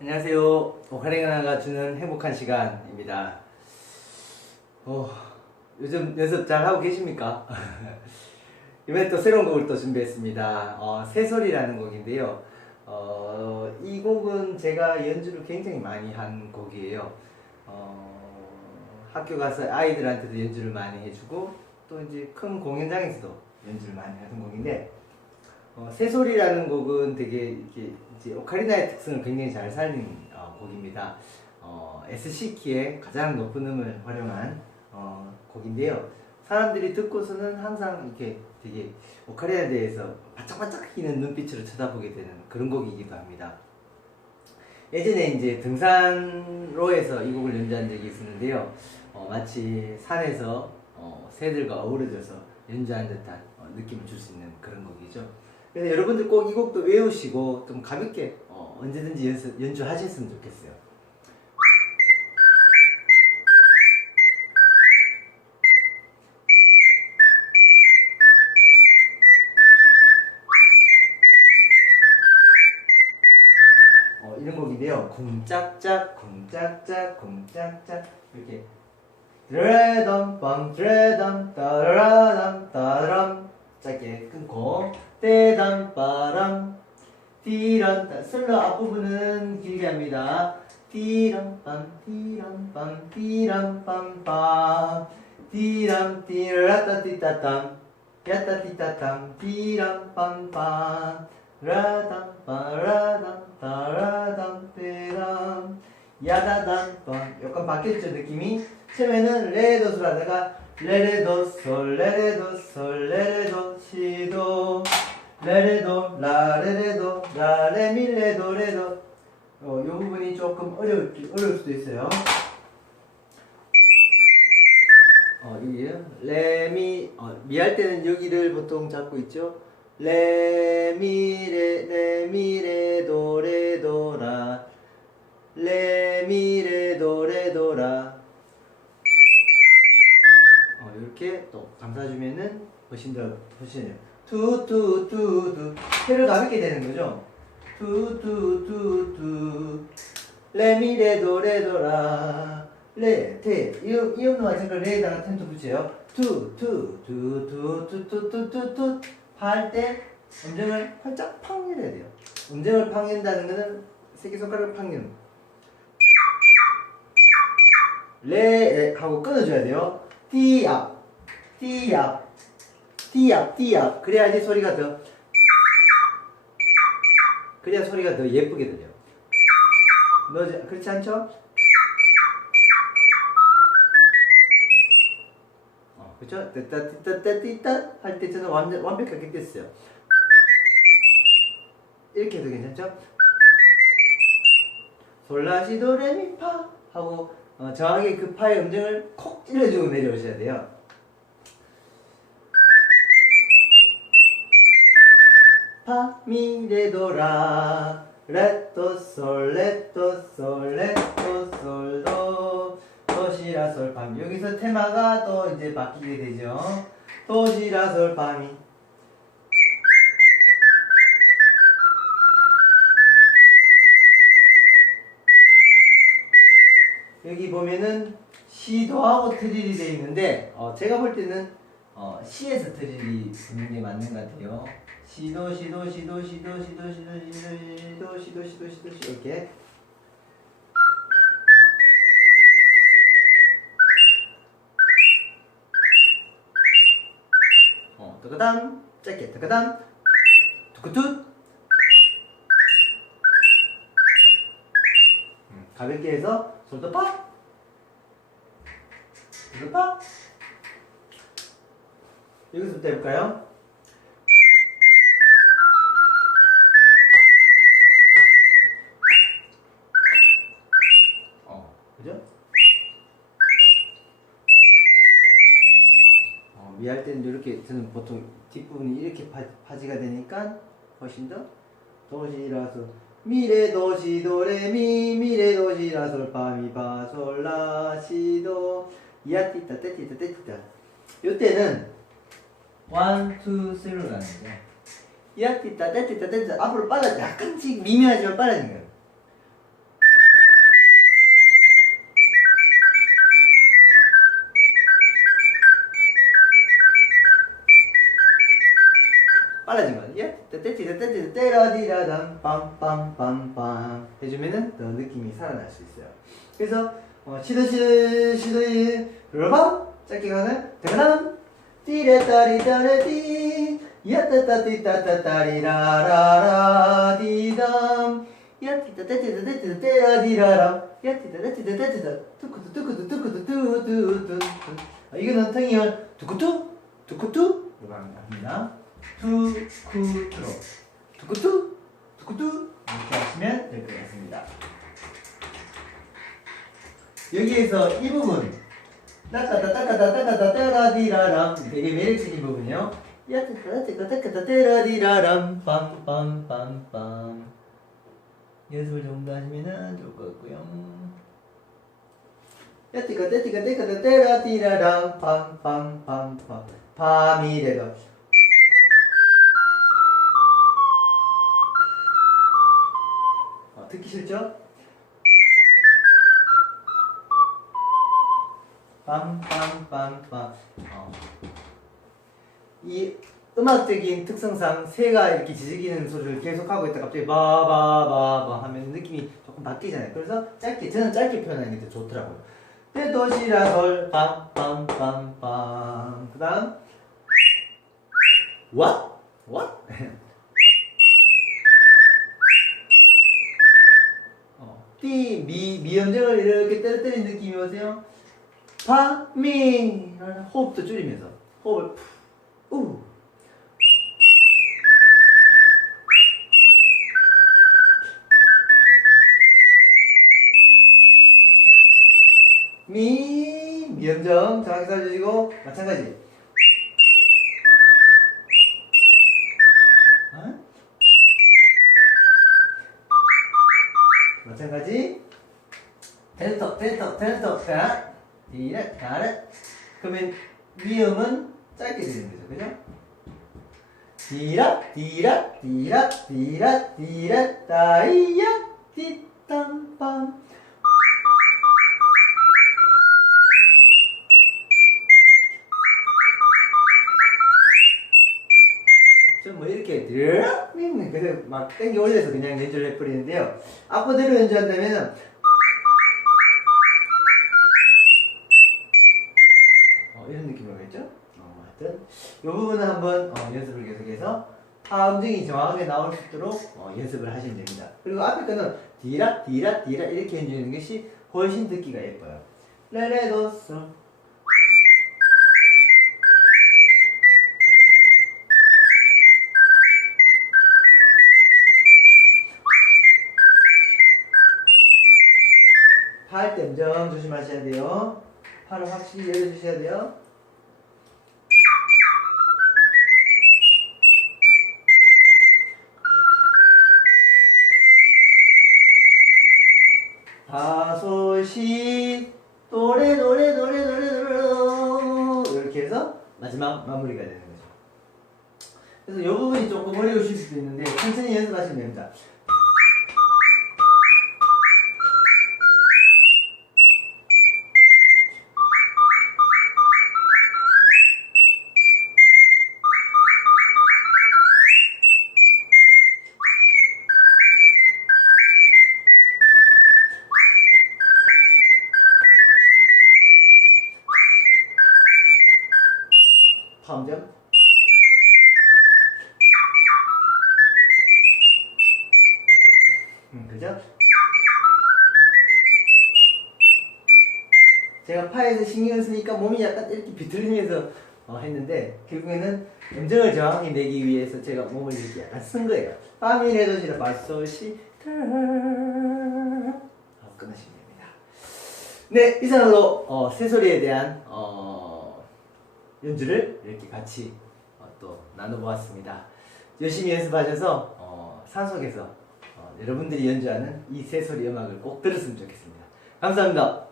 안녕하세요. 오카리나가 주는 행복한 시간입니다. 요즘 연습 잘 하고 계십니까? 이번에 또 새로운 곡을 또 준비했습니다. 새소리라는 곡인데요. 이 곡은 제가 연주를 굉장히 많이 한 곡이에요. 학교 가서 아이들한테도 연주를 많이 해주고 또 이제 큰 공연장에서도 연주를 많이 하던 곡인데, 새소리라는 곡은 되게 이렇게 이제 오카리나의 특성을 굉장히 잘 살린 곡입니다. SC 키의 가장 높은 음을 활용한 곡인데요. 사람들이 듣고서는 항상 이렇게 되게 오카리나에 대해서 바짝바짝 휘는 눈빛으로 쳐다보게 되는 그런 곡이기도 합니다. 예전에 이제 등산로에서 이 곡을 연주한 적이 있었는데요. 마치 산에서 새들과 어우러져서 연주한 듯한 느낌을 줄 수 있는 그런 곡이죠. 그래서 여러분들 꼭 이 곡도 외우시고 좀 가볍게 언제든지 연주하셨으면 좋겠어요. 이런 곡인데요. 쿵짝짝 쿵짝짝 쿵짝짝 이렇게 드레덤 빰 드레덤 따라람 따람 짧게 끊고 떼담 빠람 띠람 슬로 앞부분은 길게 합니다. 띠람 빰 띠람 빰 띠람 빰빰 띠람 띠라따 띠따땀 야따 띠따땀 띠람 빰빰 라담 빠라담 따라담 떼담 야다담 빰 약간 바뀌었죠 느낌이. 처음에는 레도솔 하다가 레레도 솔 레레도 솔 레레도 시도 레레도 라레레도 라레미 레도 레도 요 부분이 조금 어려울 수도 있어요. 이게 레미 미 할 때는 여기를 보통 잡고 있죠. 레미레 레미레도 레도라 레미레도 레도라 이렇게 또 감싸주면은 훨씬 더 투투투투 해를 가볍게 되는 거죠. 투투투투 레미레도 레도라 레테 이 음도 마찬가지로 레에다가 텐트 붙여요. 투투투투투투투투투 할 때 음정을 활짝 팡 열어야 돼요. 음정을 팡 연다는 거는 새끼손가락을 팡 여는 레 하고 끊어줘야 돼요. 띠압 띠압 띠압 띠압 그래야지 소리가 더 그래야 소리가 더 예쁘게 들려요. 그렇지 않죠? 그렇죠? 띠따띠따띠따 할 때 저는 완벽하게 됐어요. 이렇게 해도 괜찮죠? 솔라시도 레미파 하고 정확하게 그 파의 음정을 콕 찔러주고 내려오셔야 돼요. 파, 미, 레, 도, 라 레, 도, 솔, 레, 도, 솔, 레, 도, 솔, 도 도, 시, 라, 솔, 파, 미 여기서 테마가 또 이제 바뀌게 되죠. 도, 시, 라, 솔, 파, 미 여기 보면은 시도하고 트릴이 되어 있는데 제가 볼 때는 시에서 트릴이 있는 게 맞는 것 같아요. 시도 시도 시도 시도 시도 시도 시도 시도 시도 시도 시도 이렇게 뜨거담 짧게 뜨거담 두쿠투 가볍게 해서 솔도파 솔도파 여기서부터 해볼까요? 그죠? 미 할 때는 이렇게 저는 보통 뒷부분이 이렇게 파지가 되니까 훨씬 더 도시라서 미레 도시 도레 미 미레 도시라 솔파미 파솔라 시도 이아티타 떼티타 떼티타 요때는 1, 2, 3로 가는 거예요. 이아티타 떼티타 떼티타 앞으로 빨라져. 약간씩 미묘하지만 빨라진 거예요. 띠띠띠띠띠 때라디라담 빰빰빰빰 해주면은 더 느낌이 살아날 수 있어요. 그래서 시도시도 르밤 짧게 가는 대가람 띠레따리따레띠 야따따띠따따따리라라라디담 야띠따따띠따따띠 때라디라람 야띠따따띠따따띠 뚜쿠뚜쿠뚜쿠뚜쿠뚜뚜뚜 이거는 텅이열 두쿠투 두쿠투 이거 합니다. 두쿠투로 두쿠투 두쿠투 이렇게 하시면 될 것 같습니다. 여기에서 이 부분 따까따따까따따까따 때라디라람 되게 매력적인 부분이요. 야따따따까따까따 때라디라람 빰빰빰빰 연습을 조금 더 하시면 좋을 것 같고요. 야띠까따띠까따까따 때라디라람 빰빰빰빰 밤이래도 듣기 싫죠? 빰빰빰빰 이 음악적인 특성상 새가 이렇게 지지기는 소리를 계속하고 있다 갑자기 바바바바 하면 느낌이 조금 바뀌잖아요. 그래서 짧게 저는 짧게 표현하는 게 더 좋더라고요. 도시라솔 빰빰빰빰 그 다음 what? what? 미음정을 이렇게 때려때리는 느낌이 오세요? 미 호흡도 줄이면서 호흡을 우 미음정 정확히 살려주시고 마찬가지 마찬가지 델터 자 디라 그러면 미음은 짧게 되는 거죠. 그죠? 디라 다이야 띠땀빰 좀 뭐 이렇게 그래서 막 땡겨 올려서 그냥 연주를 해버리는데요. 악보대로 연주한다면은 이런 느낌으로 하겠죠? 하여튼 이 부분은 한번 연습을 계속해서 하음정이 정확하게 나올 수 있도록 연습을 하시면 됩니다. 그리고 앞에 거는 디라 이렇게 연주하는 것이 훨씬 듣기가 예뻐요. 레레도솔 팔 땜정 조심하셔야 돼요. 팔을 확실히 열어주셔야 돼요. 다소시 노래 이렇게 해서 마지막 마무리가 되는 거죠. 그래서 이 부분이 조금 어려우실 수도 있는데 천천히 연습하시면 됩니다. 파음정 그죠? 제가 파에서 신경을 쓰니까 몸이 약간 이렇게 비틀리면서 했는데 결국에는 음정을 정확히 내기 위해서 제가 몸을 이렇게 약간 쓴 거예요. 파미레도시라 바소시 하고 끝내시면 됩니다. 네, 이상으로 새소리에 대한 연주를 이렇게 같이 또 나눠보았습니다. 열심히 연습하셔서 산속에서 여러분들이 연주하는 이 새소리 음악을 꼭 들었으면 좋겠습니다. 감사합니다.